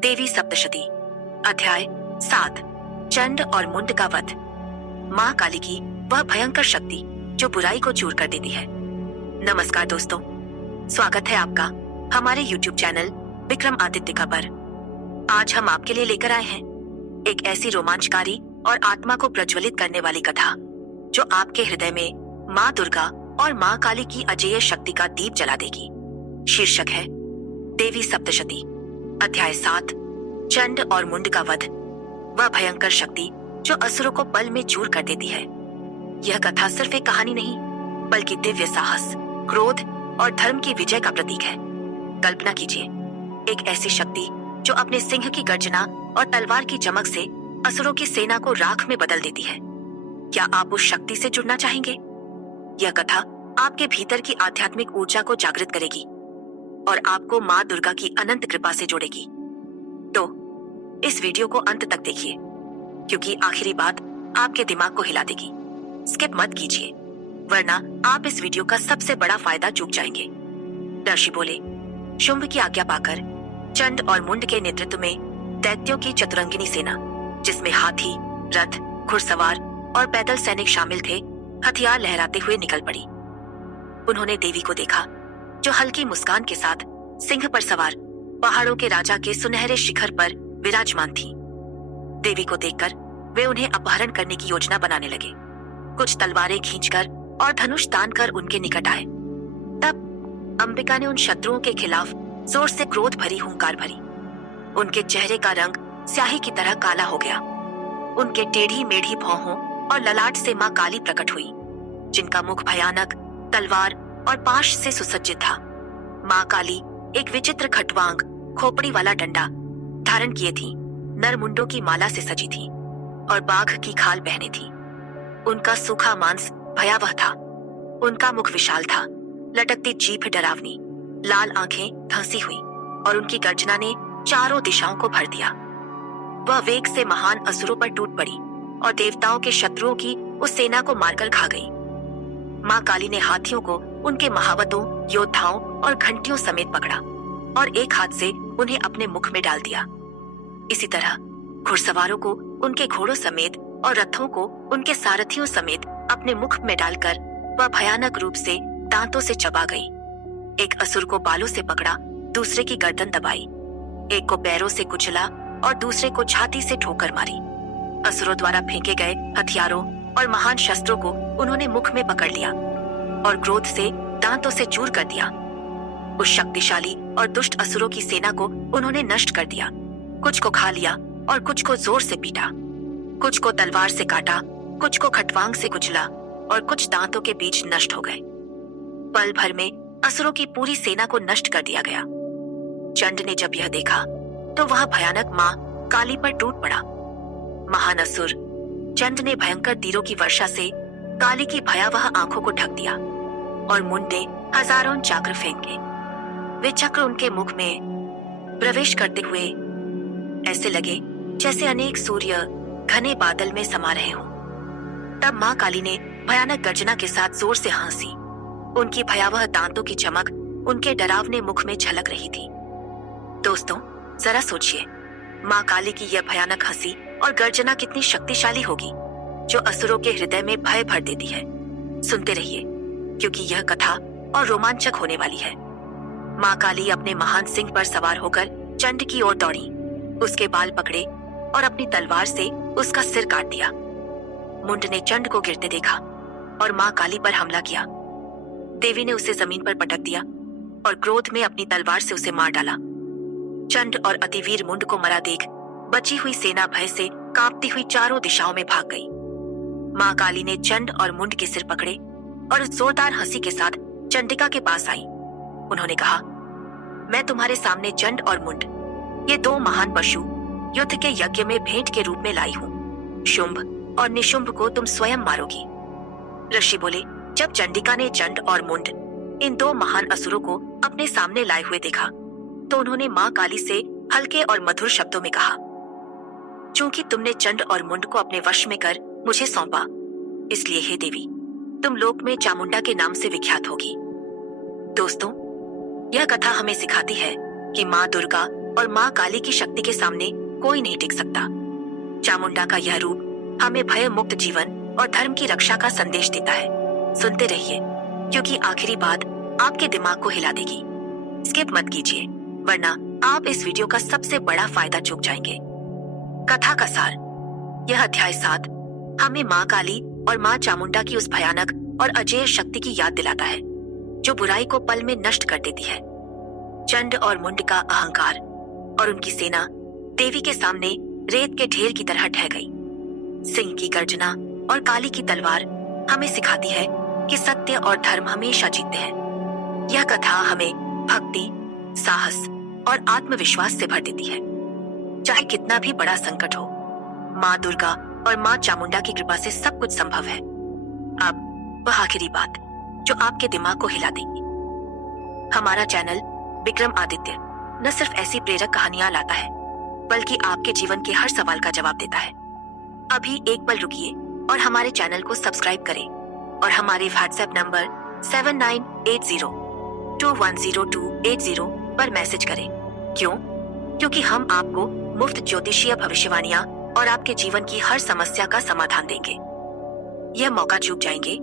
देवी सप्तशती अध्याय 7 चंड और मुंड का वध। माँ काली की वह भयंकर शक्ति जो बुराई को चूर कर देती है। नमस्कार दोस्तों, स्वागत है आपका हमारे YouTube चैनल विक्रम आदित्य पर। आज हम आपके लिए लेकर आए हैं एक ऐसी रोमांचकारी और आत्मा को प्रज्वलित करने वाली कथा जो आपके हृदय में माँ दुर्गा और माँ काली की अजेय शक्ति का दीप जला देगी। शीर्षक है देवी सप्तशती अध्याय 7 चंड और मुंड का वध। वह भयंकर शक्ति जो असुरों को पल में चूर कर देती है। यह कथा सिर्फ एक कहानी नहीं बल्कि दिव्य साहस, क्रोध और धर्म की विजय का प्रतीक है। कल्पना कीजिए, एक ऐसी शक्ति जो अपने सिंह की गर्जना और तलवार की चमक से असुरों की सेना को राख में बदल देती है। क्या आप उस शक्ति से जुड़ना चाहेंगे? यह कथा आपके भीतर की आध्यात्मिक ऊर्जा को जागृत करेगी और आपको माँ दुर्गा की अनंत कृपा से जोड़ेगी। तो इस वीडियो को अंत तक देखिए, क्योंकि आखिरी बात आपके दिमाग को हिला देगी। स्किप मत कीजिए, वरना आप इस वीडियो का सबसे बड़ा फायदा चूक जाएंगे। ऋषि बोले, शुंभ की आज्ञा पाकर चंड और मुंड के नेतृत्व में दैत्यों की चतुरंगिनी सेना, जिसमें हाथी, रथ, घुड़सवार और पैदल सैनिक शामिल थे, हथियार लहराते हुए निकल पड़ी। उन्होंने देवी को देखा जो हल्की मुस्कान के साथ सिंह पर सवार पहाड़ों के राजा के सुनहरे शिखर पर विराजमान थी। देवी को देखकर वे उन्हें अपहरण करने की योजना बनाने लगे। कुछ तलवारें खींचकर और धनुष तानकर उनके निकट आए। तब अंबिका ने उन शत्रुओं के खिलाफ जोर से क्रोध भरी हुंकार भरी। उनके चेहरे का रंग स्याही की तरह काला हो गया। उनके टेढ़ी मेढ़ी भौहों और ललाट से माँ काली प्रकट हुई, जिनका मुख भयानक, तलवार और पाश से सुसज्जित था। माँ काली एक विचित्र खटवांग खोपड़ी वाला डंडा धारण किए थी, नर मुंडों की माला से सजी थी और बाघ की खाल पहने थी। उनका सूखा मांस भयावह था। उनका मुख विशाल था, लटकती जीभ डरावनी, लाल आंखें धंसी हुई और उनकी गर्जना ने चारों दिशाओं को भर दिया। वह वेग से महान असुरों पर टूट पड़ी और देवताओं के शत्रुओं की उस सेना को मारकर खा गई। माँ काली ने हाथियों को उनके महावतों, योद्धाओं और घंटियों समेत पकड़ा और एक हाथ से उन्हें अपने मुख में डाल दिया। इसी तरह घुड़सवारों को उनके घोड़ों समेत और रथों को उनके सारथियों समेत अपने मुख में डालकर वह भयानक रूप से दांतों से चबा गई। एक असुर को बालों से पकड़ा, दूसरे की गर्दन दबाई, एक को पैरों से कुचला और दूसरे को छाती से ठोकर मारी। असुरों द्वारा फेंके गए हथियारों और महान शस्त्रों को उन्होंने मुख में पकड़ लिया और क्रोध से दांतों से चूर कर दिया। उस शक्तिशाली और दुष्ट असुरों की सेना को उन्होंने नष्ट कर दिया। कुछ को खा लिया और कुछ को जोर से पीटा, कुछ को तलवार से काटा, कुछ को खटवांग से कुचला और कुछ दांतों के बीच नष्ट हो गए। पल भर में असुरों की पूरी सेना को नष्ट कर दिया गया। चंड ने जब यह देखा तो वह भयानक माँ काली पर टूट पड़ा। महान असुर चंड ने भयंकर तीरों की वर्षा से काली की भयावह आंखों को ढक दिया और मुंड ने हजारों चक्र फेंके। वे चक्र उनके मुख में प्रवेश करते हुए ऐसे लगे जैसे अनेक सूर्य घने बादल में समा रहे हों। तब माँ काली ने भयानक गर्जना के साथ जोर से हंसी। उनकी भयावह दांतों की चमक उनके डरावने मुख में झलक रही थी। दोस्तों, जरा सोचिए, माँ काली की यह भयानक हंसी और गर्जना कितनी शक्तिशाली होगी, जो असुरों के हृदय में भय भर देती है। सुनते रहिए, क्योंकि यह कथा और रोमांचक होने वाली है। माँ काली अपने महान सिंह पर सवार होकर चंड की ओर दौड़ी, उसके बाल पकड़े और अपनी तलवार से उसका सिर काट दिया। मुंड ने चंड को गिरते देखा और माँ काली पर हमला किया। देवी ने उसे जमीन पर पटक दिया और क्रोध में अपनी तलवार से उसे मार डाला। चंड और अतिवीर मुंड को मरा देख बची हुई सेना भय से कांपती हुई चारों दिशाओं में भाग गई। माँ काली ने चंड और मुंड के सिर पकड़े और उस जोरदार हंसी के साथ चंडिका के पास आई। उन्होंने कहा, मैं तुम्हारे सामने चंड और मुंड, ये दो महान पशु, युद्ध के यज्ञ में भेंट के रूप में लाई हूँ। शुंभ और निशुंभ को तुम स्वयं मारोगी। ऋषि बोले, जब चंडिका ने चंड और मुंड, इन दो महान असुरों को अपने सामने लाए हुए देखा तो उन्होंने माँ काली से हल्के और मधुर शब्दों में कहा, चूंकि तुमने चंड और मुंड को अपने वश में कर मुझे सौंपा, इसलिए हे देवी, तुम लोक में चामुंडा के नाम से विख्यात होगी। दोस्तों, यह कथा हमें सिखाती है कि माँ दुर्गा और माँ काली की शक्ति के सामने कोई नहीं टिक सकता। चामुंडा का यह रूप हमें भय मुक्त जीवन और धर्म की रक्षा का संदेश देता है। सुनते रहिए, क्योंकि आखिरी बात आपके दिमाग को हिला देगी। स्किप मत कीजिए, वरना आप इस वीडियो का सबसे बड़ा फायदा चूक जाएंगे। कथा का सार। यह अध्याय 7 हमें माँ काली और माँ चामुंडा की उस भयानक और अजेय शक्ति की याद दिलाता है जो बुराई को पल में नष्ट कर देती है। चंड और मुंड का अहंकार और उनकी सेना देवी के सामने रेत के ढेर की तरह ढह गई। सिंह की गर्जना और काली की तलवार हमें सिखाती है कि सत्य और धर्म हमेशा जीतते हैं। यह कथा हमें भक्ति, साहस और आत्मविश्वास से भर देती है। चाहे कितना भी बड़ा संकट हो, माँ दुर्गा और माँ चामुंडा की कृपा से सब कुछ संभव है। अब वह आखिरी बात जो आपके दिमाग को हिला देगी। हमारा चैनल विक्रम आदित्य न सिर्फ ऐसी प्रेरक कहानियां लाता है, बल्कि आपके जीवन के हर सवाल का जवाब देता है। अभी एक पल रुकिए और हमारे चैनल को सब्सक्राइब करें और हमारे व्हाट्सएप नंबर 7980210280 पर मैसेज करें। क्यों? क्योंकि हम आपको मुफ्त ज्योतिषीय भविष्यवाणियां और आपके जीवन की हर समस्या का समाधान देंगे। यह मौका चूक जाएंगे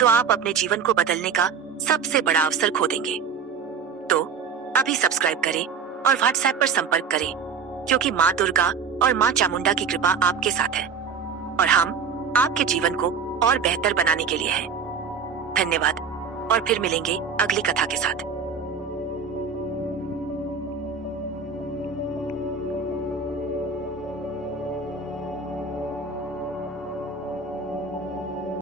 तो आप अपने जीवन को बदलने का सबसे बड़ा अवसर खो देंगे। तो अभी सब्सक्राइब करें और व्हाट्सएप पर संपर्क करें, क्योंकि माँ दुर्गा और माँ चामुंडा की कृपा आपके साथ है और हम आपके जीवन को और बेहतर बनाने के लिए हैं। धन्यवाद और फिर मिलेंगे अगली कथा के साथ।